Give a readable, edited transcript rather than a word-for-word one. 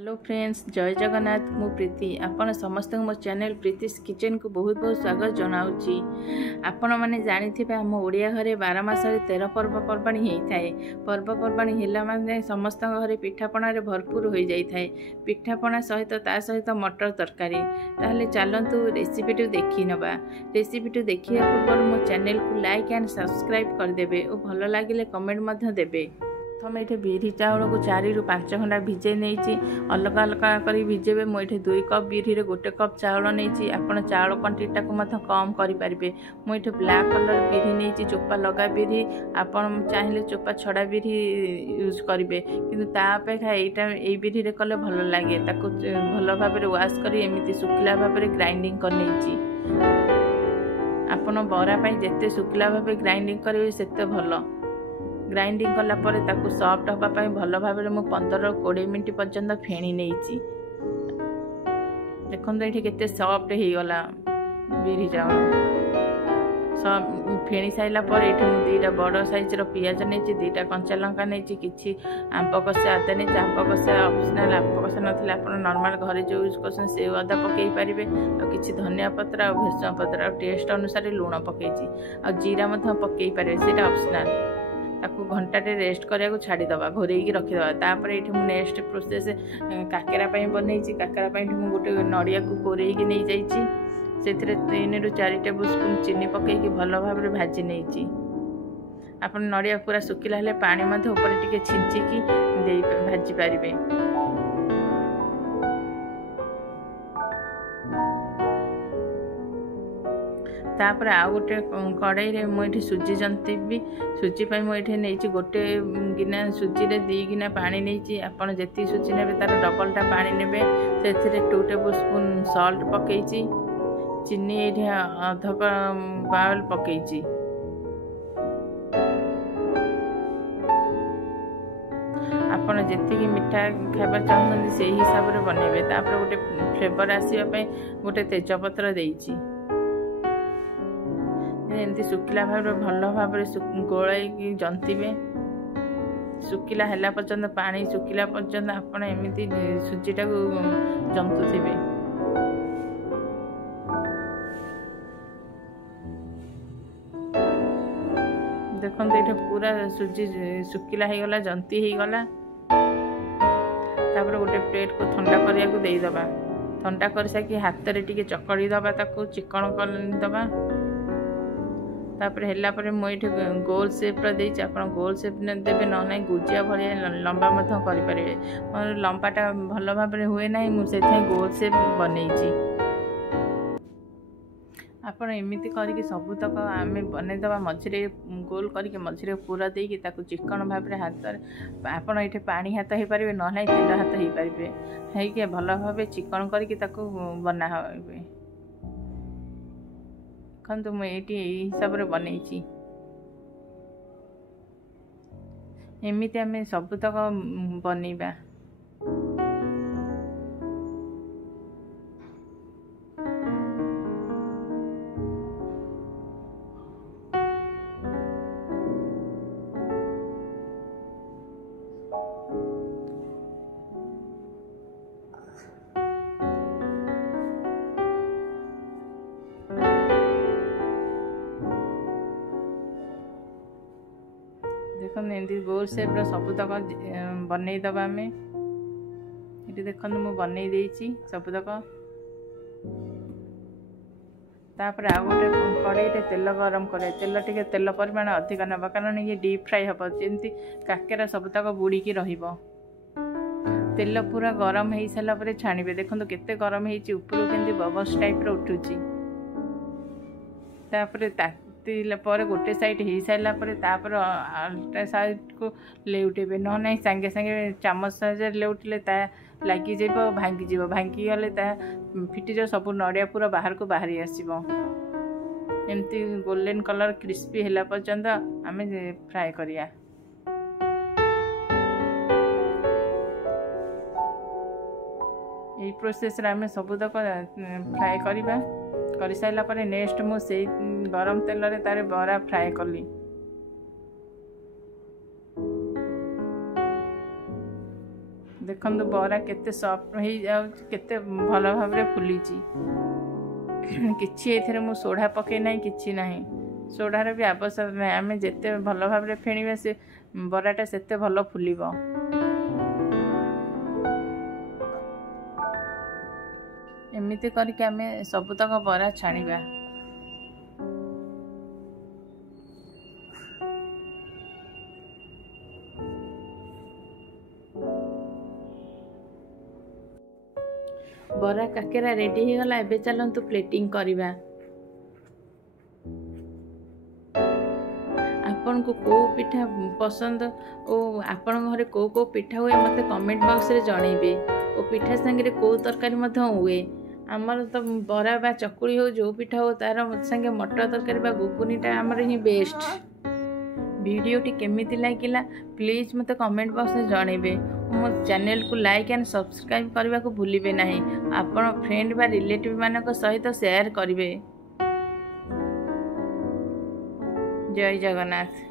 Hello friends, जय जगन्नाथ। मु प्रीति आपण समस्त मो चैनल प्रीतिस किचन को बहुत बहुत स्वागत जनाऊँगी। आपण मैंने जानी आम ओडिया घरे 12 मासरे 13 पर्वपर्वाणी होता है। पर्वपर्वाणी है माने समस्त घरे पिठापणा भरपूर हो जाए। पिठापणा सहित सहित मटर तरकारी। ताहले चलतु रेसिपी देखी नवा। रेसिपी देखिया पूर्व मो चैनल को लाइक एंड सब्सक्राइब करदे और भल लगे कमेंट देवे। प्रथम ये बिरी चाउल को 4 ରୁ 5 घंटा भिजे नहीं अलग अलग कर भिजेबे। मुझे 2 कप बिरी 1 कप चाउल नहीं। आपड़ चाउल क्वांटिटी को कम करेंगे। मुझे ब्लैक कलर बिरी नहीं, चोपा लगा बिरी। आपड़ चाहिए चोपा छड़ा बिरी यूज करेंगे, किंतु अपेक्षा यही बिरी कले भल लगे। भल भाव वाश कर शुखला भाव ग्राइंडिंग कर आपड़ बरा जिते शुखला भाव ग्राइंडिंग करेंगे सेते भल। ग्राइंडिंग कला परे ताकू सॉफ्ट होगा भल भाव में 15-20 मिनट पर्यंत फेणी नहीं। देखो ये केते सॉफ्ट हो गला बिरी चाउल। फेणी सारा पर ये 2टा बड़ साइज पियाज नहीं, 2टा कंचा लंका नहीं, कि आंप कषा अदा नहीं। आंप कषा ऑप्शनल, आंप कषा ना आप नॉर्मल घरे जो यूज कर से अदा पकई पारे। कि धनिया पत्र और भृषण पत्र और टेस्ट अनुसार लुण पकई आ जीरा पकई पारे, से ऑप्शनल। ताकू घंटाटे रेस्ट करने छाड़ीदे, घोरैकी रखीदे। तापर ये नेक्स्ट प्रोसेस काकेरा बनई। काकेरा गोटे नड़िया को कोरैकी नहीं जाइए। से 3 ରୁ 4 टेबल स्पून चीनी पकईकी भल भाव भाजी नहीं। आप नड़िया पूरा सुखिला हेले पानी ऊपर टिके छिंचिकी भाजी पारे। तापर आउ गोटे कड़ाई मुझे सुजी जंतीबी। सुजी मुझे नहीं गोटे गिना सुजी रे 2 गिना पानी नहीं। आपड़ जी सुजी ने तार डबलटा पानी ने से 2 टेबल स्पून सॉल्ट पकई। चीनी ये अध बाउल पकई। आपड़ जी मिठा खावा चाहते से हिसाब से बनइबे। तापर गोटे फ्लेवर आसवाई गोटे तेजपत्र देइछि। एमती शुखिला भाव भल भाव गोलाई जंतीबे। शुखिला है पर्यंत पानी शुखिला पर्यंत आपड़ एमती सुजीटा को जंतुथिबे। देखो ये पूरा सुजी शुखिला हो गला, जंती हो गला। तापर गोटे प्लेट को ठंडा करने को देदबा। ठंडा कर साकि हाथ में टिके चकड़ी दबा, ताकू चिकन करदबा। तापर हैला परे मुझे गोल सेप देइछि। आप गोल सेप देवे ना गुजिया भाया लंबा करें। मोर लंबाटा भल भाव हुए ना, मुझे गोल सेप बनई। आपड़ एमती करके सबूतक आम बनईदे। मझे गोल करके मझे पूरा देकी चिकन भाव हाथ आपड़ ये पानी हाथ हो पारे, ना तेल हाथ हो पारे। है भल भाव चिकन करके बना हे। देखो मुझे हिसाब से बनई। एमती आम सबूतक बनइबा। देखो एमती गोल सेप सबूतक बनईदे। आम ये देखो मुझे बनई देइछि सबूतक। तापर आ गोटे कड़ाई तेल गरम करे। तेल परिमाण अधिक ना, कारण ये डीप फ्राई हम जमी काकेरा सबूतक बुड़ीकी रहिबो। तेल पूरा गरम हो सारापर छाणिबे। देखो केते गरम होइछि, ऊपर केमती बबल्स टाइप उठुछि। तापर पर गोटे साइड हो सारा पर आलटा साइड को लेउटेबे। ना सांगे सांगे चामच साइज लेउटले लगी जाइब, भांगी भांगी गले फिटी सब नड़िया पूरा बाहर को बाहरी आसब। एमती गोल्डन कलर क्रिस्पी है पर्यंत आम फ्राए करिया। यही प्रोसेस आम सबूतक फ्राए करवा। कर सारा पर नेक्स्ट मुझे गरम तेल रे तार बरा फ्राए कली। देखंतु बरा केते सॉफ्ट हो जाउ केते भल भाव रे फुली किछि एथिरे मु सोडा पके नाही किछि नाही सोडार भी आवश्यक नहीं आम जिते भल भाव फेणीबा से बराटा सेते भल फुलिब एमिति करके आम सबुतक बरा छाणिबा बरा काकेरा रेडी हो गला एबे चलंतु प्लेटिंग करिबा आपन को को पिठा पसंद और आपन घरे को पिठा हुए मते कमेंट बॉक्स रे जणैबे ओ पिठा संगे को तरकारी मध्य हुए आमर तो बरा बा चकुली हो जो पिठा हो तार संगे मटर तरकारी बा गुगुनीटा आमर ही बेस्ट वीडियोटी केमिति लागिला प्लीज मते कमेंट बॉक्स में जणैबे मो चैनल को लाइक एंड सब्सक्राइब करबा को भूलिबे नहीं आपन फ्रेंड बा रिलेटिव मानक सहित शेयर करिवे। जय जगन्नाथ।